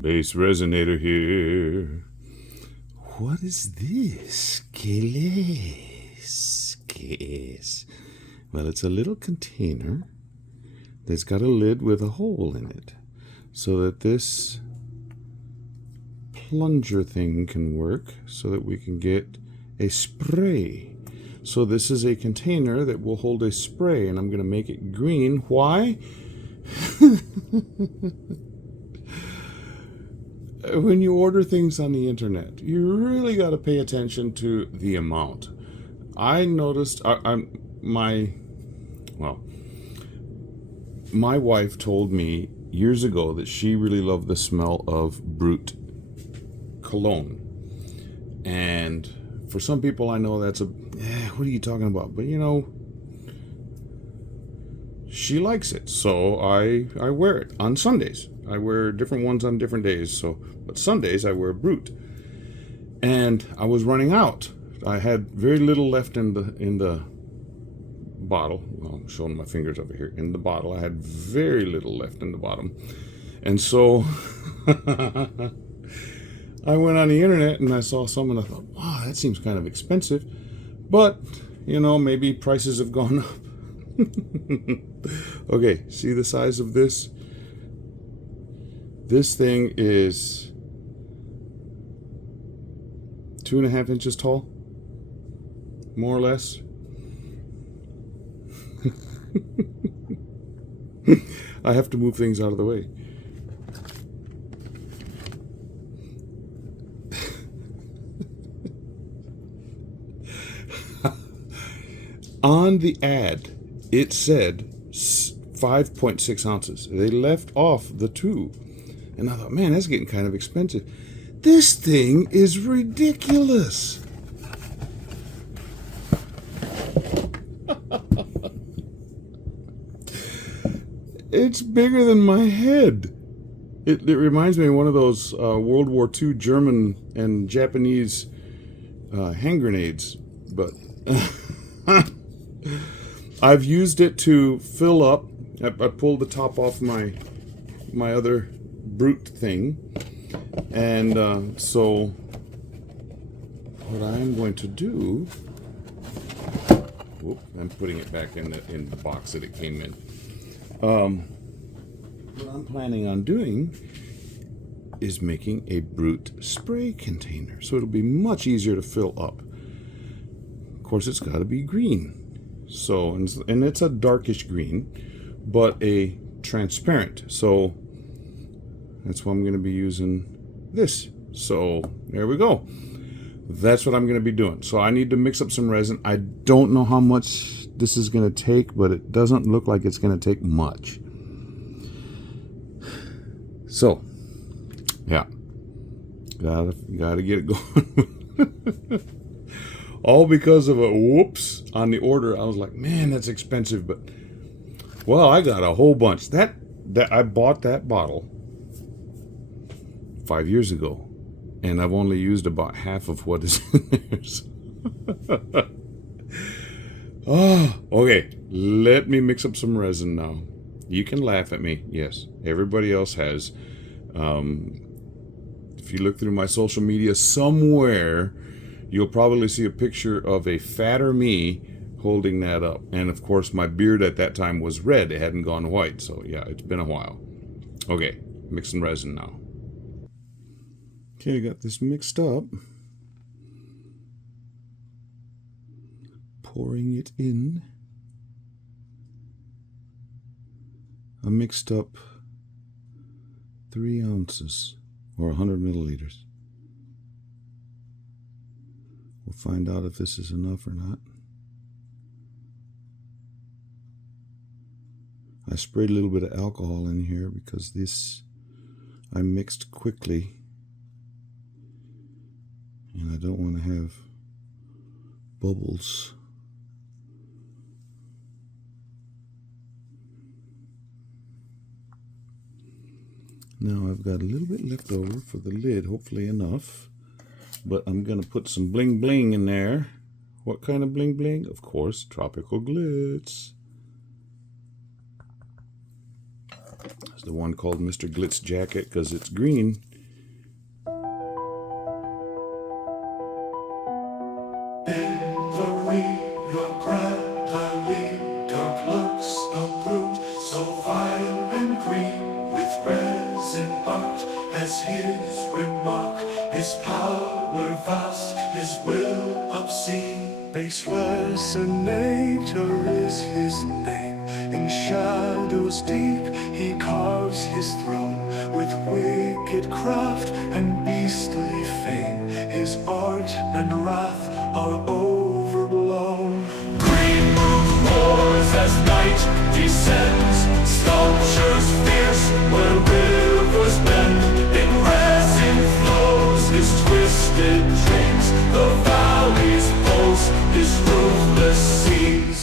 BassResinator here. What is this? ¿Qué es? Well, it's a little container that's got a lid with a hole in it so that this plunger thing can work so that we can get a spray. So this is a container that will hold a spray, and I'm going to make it green. Why? When you order things on the internet, you really got to pay attention to the amount. I noticed my wife told me years ago that she really loved the smell of Brut cologne. And for some people, I know that's what are you talking about? But you know, she likes it, so I wear it on Sundays. I wear different ones on different days. But Sundays I wear Brut. And I was running out. I had very little left in the bottle. Well, I'm showing my fingers over here. In the bottle, I had very little left in the bottom, and so I went on the internet and I saw some, and I thought, wow, that seems kind of expensive. But you know, maybe prices have gone up. Okay, see the size of this? This thing is 2.5 inches tall, more or less. I have to move things out of the way. On the ad, it said 5.6 ounces. They left off the 2. And I thought, man, that's getting kind of expensive. This thing is ridiculous. It's bigger than my head. It reminds me of one of those World War II German and Japanese hand grenades. But I've used it to fill up. I pulled the top off my other Brut thing, and so what I'm going to do, I'm putting it back in the box that it came in. What I'm planning on doing is making a Brut spray container, so it'll be much easier to fill up. Of course, it's got to be green, so and it's a darkish green, but a transparent. So that's why I'm going to be using this. So there we go. That's what I'm going to be doing. So I need to mix up some resin. I don't know how much this is going to take, but it doesn't look like it's going to take much. So yeah, gotta get it going. All because of a whoops on the order. I was like, man, that's expensive, but well, I got a whole bunch. That I bought that bottle 5 years ago, and I've only used about half of what is in there. Oh, okay. Let me mix up some resin now. You can laugh at me. Yes, everybody else has. If you look through my social media somewhere, you'll probably see a picture of a fatter me holding that up. And of course, my beard at that time was red. It hadn't gone white. So yeah, it's been a while. Okay, mixing resin now. Okay, I got this mixed up. Pouring it in. I mixed up 3 ounces or 100 milliliters. We'll find out if this is enough or not. I sprayed a little bit of alcohol in here because this I mixed quickly, and I don't want to have bubbles. Now I've got a little bit left over for the lid, hopefully enough, but I'm going to put some bling bling in there. What kind of bling bling? Of course, tropical glitz. It's the one called Mr. Glitz Jacket because it's green. His power vast, his will obscene. BassResinator is his name. In shadows deep he carves his throne. With wicked craft and beastly fame, his art and wrath are overblown. Green Brut Force as night descends, sculptures fierce where rivers bend. In resin flows his twisted dreams, the valleys pulse his ruthless seas.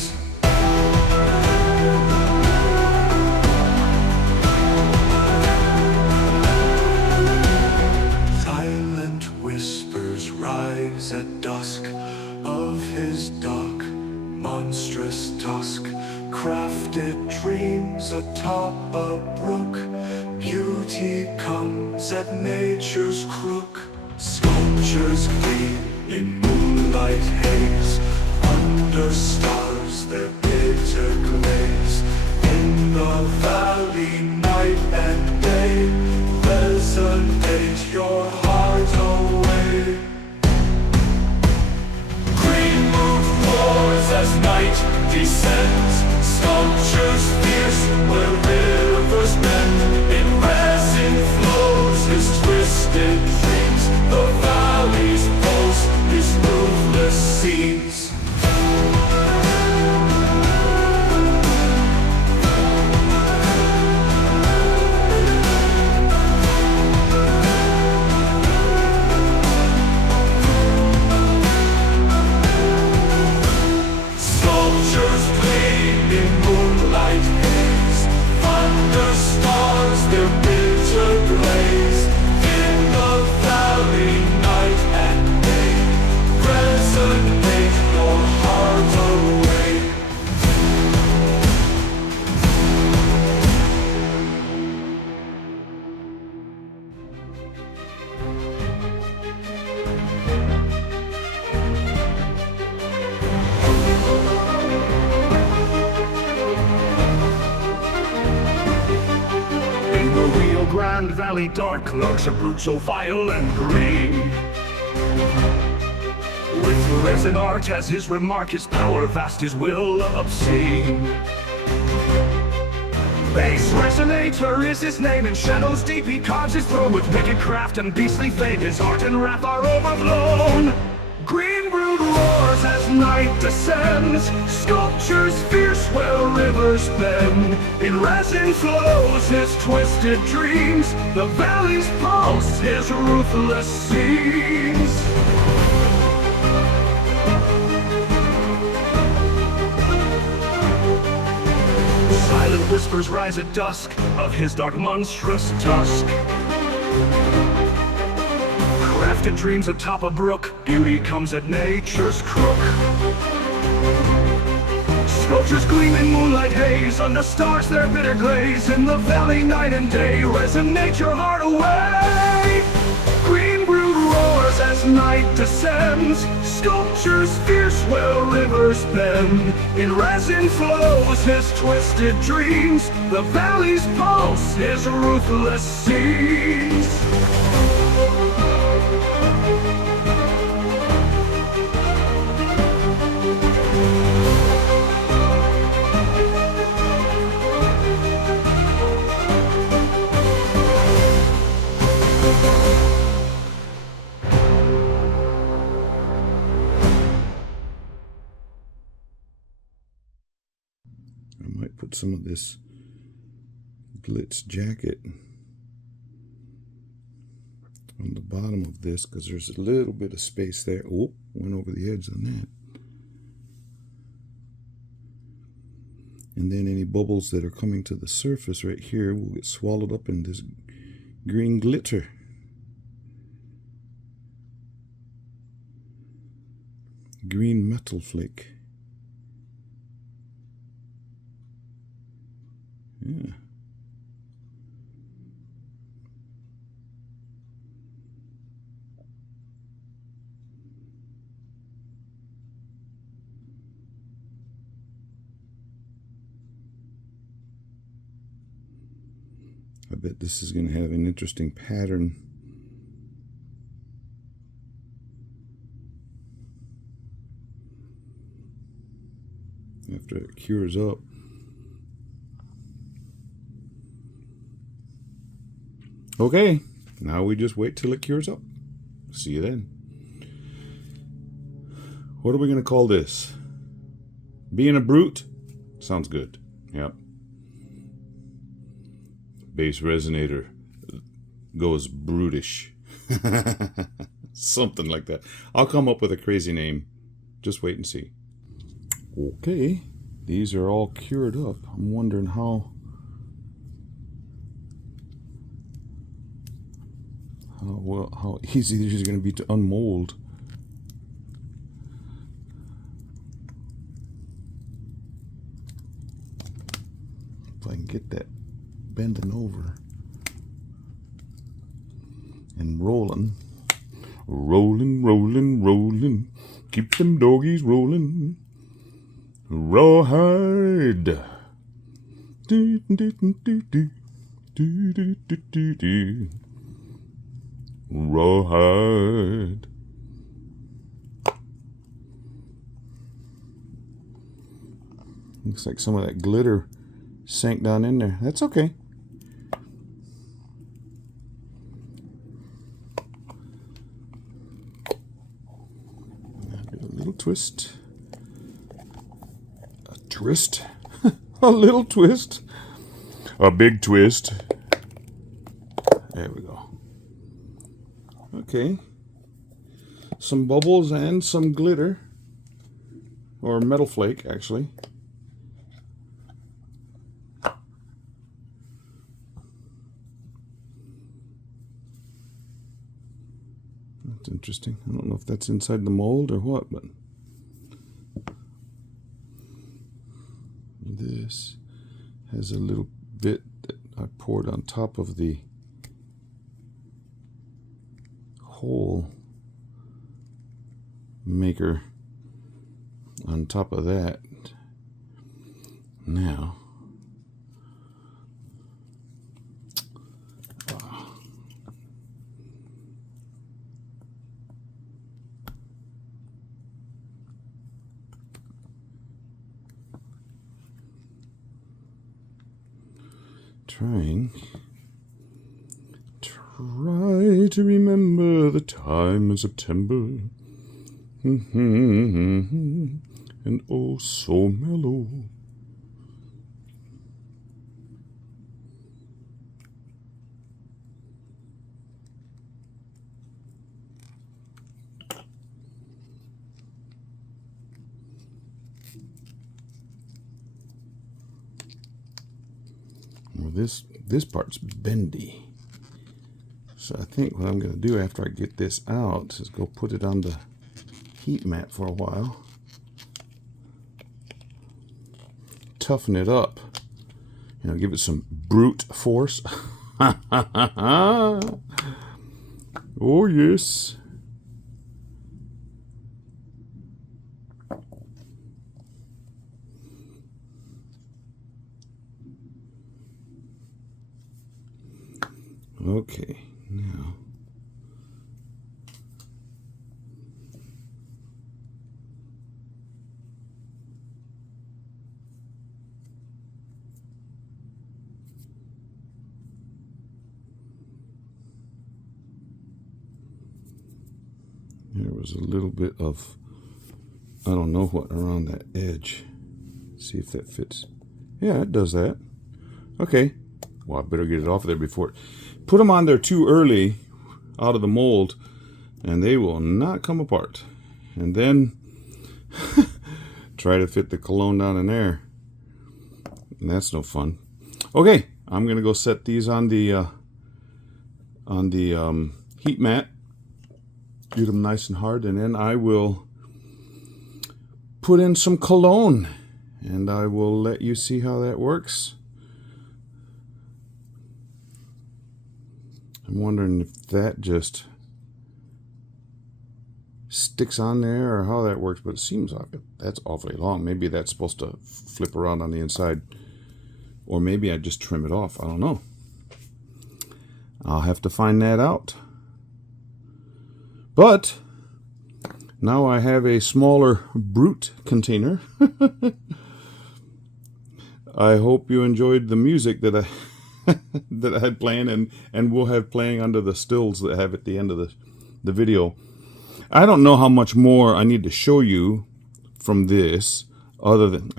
Silent whispers rise at dusk of his dark, monstrous tusk. Crafted dreams atop a brook, beauty comes at nature's crook. Sculptures gleam in moonlight haze, under stars their bitter glaze. In the valley night and day, resonate your heart away. Green Brut Force as night descends, sculptures fierce where rivers bend. In resin flows his twisted dreams, the valleys pulse his ruthless scenes. Sculptures gleam in moonlight haze, under stars their bitter glaze. In the valley night and day, resonate your heart away. In the Rio Grande Valley dark lurks a brute so vile and green. With resin art as his remark, his power vast, his will obscene. BassResinator is his name. In shadows deep he carves his throne. With wicked craft and beastly fame, his art and wrath are overblown. Green Brut roars as night descends, sculptures fierce where rivers bend. In resin flows his twisted dreams, the valleys pulse his ruthless scenes. Silent whispers rise at dusk of his dark monstrous tusk. Crafted dreams atop a brook, beauty comes at nature's crook. Sculptures gleam in moonlight haze, under stars their bitter glaze. In the valley night and day, resonate your heart away. Green Brut roars as night descends, sculptures fierce where rivers bend. In resin flows his twisted dreams, the valleys pulse his ruthless scenes. I might put some of this Glitz Jacket on the bottom of this because there's a little bit of space there. Oh, went over the edge on that. And then any bubbles that are coming to the surface right here will get swallowed up in this green glitter. Green metal flake. Yeah. I bet this is going to have an interesting pattern. After it cures up. Okay, now we just wait till it cures up. See you then. What are we going to call this? Being a brute? Sounds good. Yep. BassResinator goes brutish. Something like that. I'll come up with a crazy name. Just wait and see. Okay, these are all cured up. I'm wondering how easy these are going to be to unmold. If I can get that bending over and rolling. Rolling, rolling, rolling. Keep them doggies rolling. Rawhide. Do, do, do, do, do. Do, do, do, do, do. Rawhide. Looks like some of that glitter sank down in there. That's okay. A little twist. A twist. A little twist. A big twist. There we go. Okay. Some bubbles and some glitter. Or metal flake, actually. That's interesting. I don't know if that's inside the mold or what, but this has a little bit that I poured on top of the hole maker on top of that. Now try to remember the time in September, and oh so mellow. Well, this part's bendy. So I think what I'm going to do after I get this out is go put it on the heat mat for a while. Toughen it up. You know, give it some brute force. Oh, yes. Okay, now there was a little bit of, I don't know what, around that edge. See if that fits. Yeah, it does that. Okay. Well, I better get it off there before. Put them on there too early out of the mold and they will not come apart. And then try to fit the cologne down in there. And that's no fun. Okay, I'm going to go set these on the heat mat. Get them nice and hard, and then I will put in some cologne and I will let you see how that works. I'm wondering if that just sticks on there or how that works, but it seems like that's awfully long. Maybe that's supposed to flip around on the inside, or maybe I just trim it off. I don't know. I'll have to find that out. But now I have a smaller Brut container. I hope you enjoyed the music that I that I had playing and will have playing under the stills that I have at the end of the video. I don't know how much more I need to show you from this other than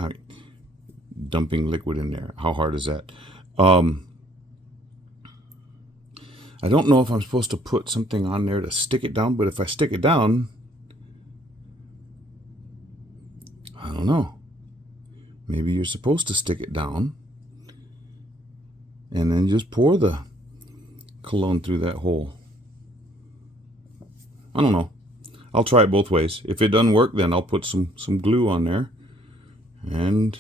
dumping liquid in there. How hard is that? I don't know if I'm supposed to put something on there to stick it down, but if I stick it down, I don't know. Maybe you're supposed to stick it down and then just pour the cologne through that hole. I don't know. I'll try it both ways. If it doesn't work, then I'll put some glue on there and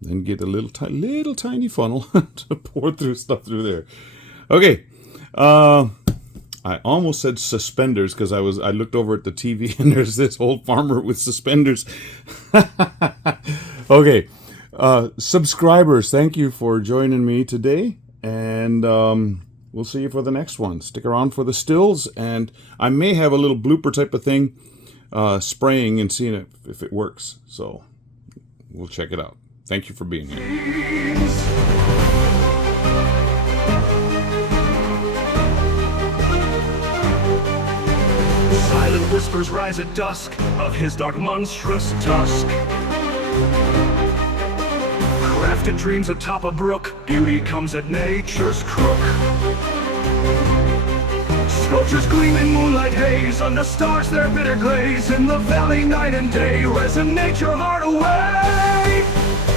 then get a little tiny funnel to pour stuff through there. Okay. I almost said suspenders because I looked over at the TV and there's this old farmer with suspenders. Okay, subscribers, thank you for joining me today, and we'll see you for the next one. Stick around for the stills, and I may have a little blooper type of thing, spraying and seeing if it works. So we'll check it out. Thank you for being here. Silent whispers rise at dusk of his dark monstrous tusk. Crafted dreams atop a brook, beauty comes at nature's crook. Sculptures gleam in moonlight haze, on the stars their bitter glaze. In the valley night and day, resonate your heart away.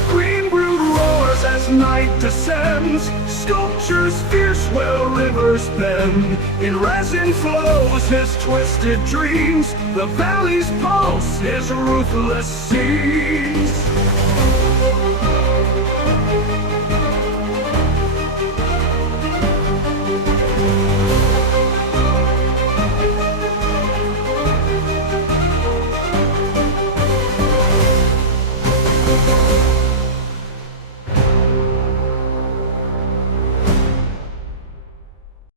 Green brood roars as night descends, sculptures fierce where rivers bend. In resin flows his twisted dreams, the valley's pulse, his ruthless sea.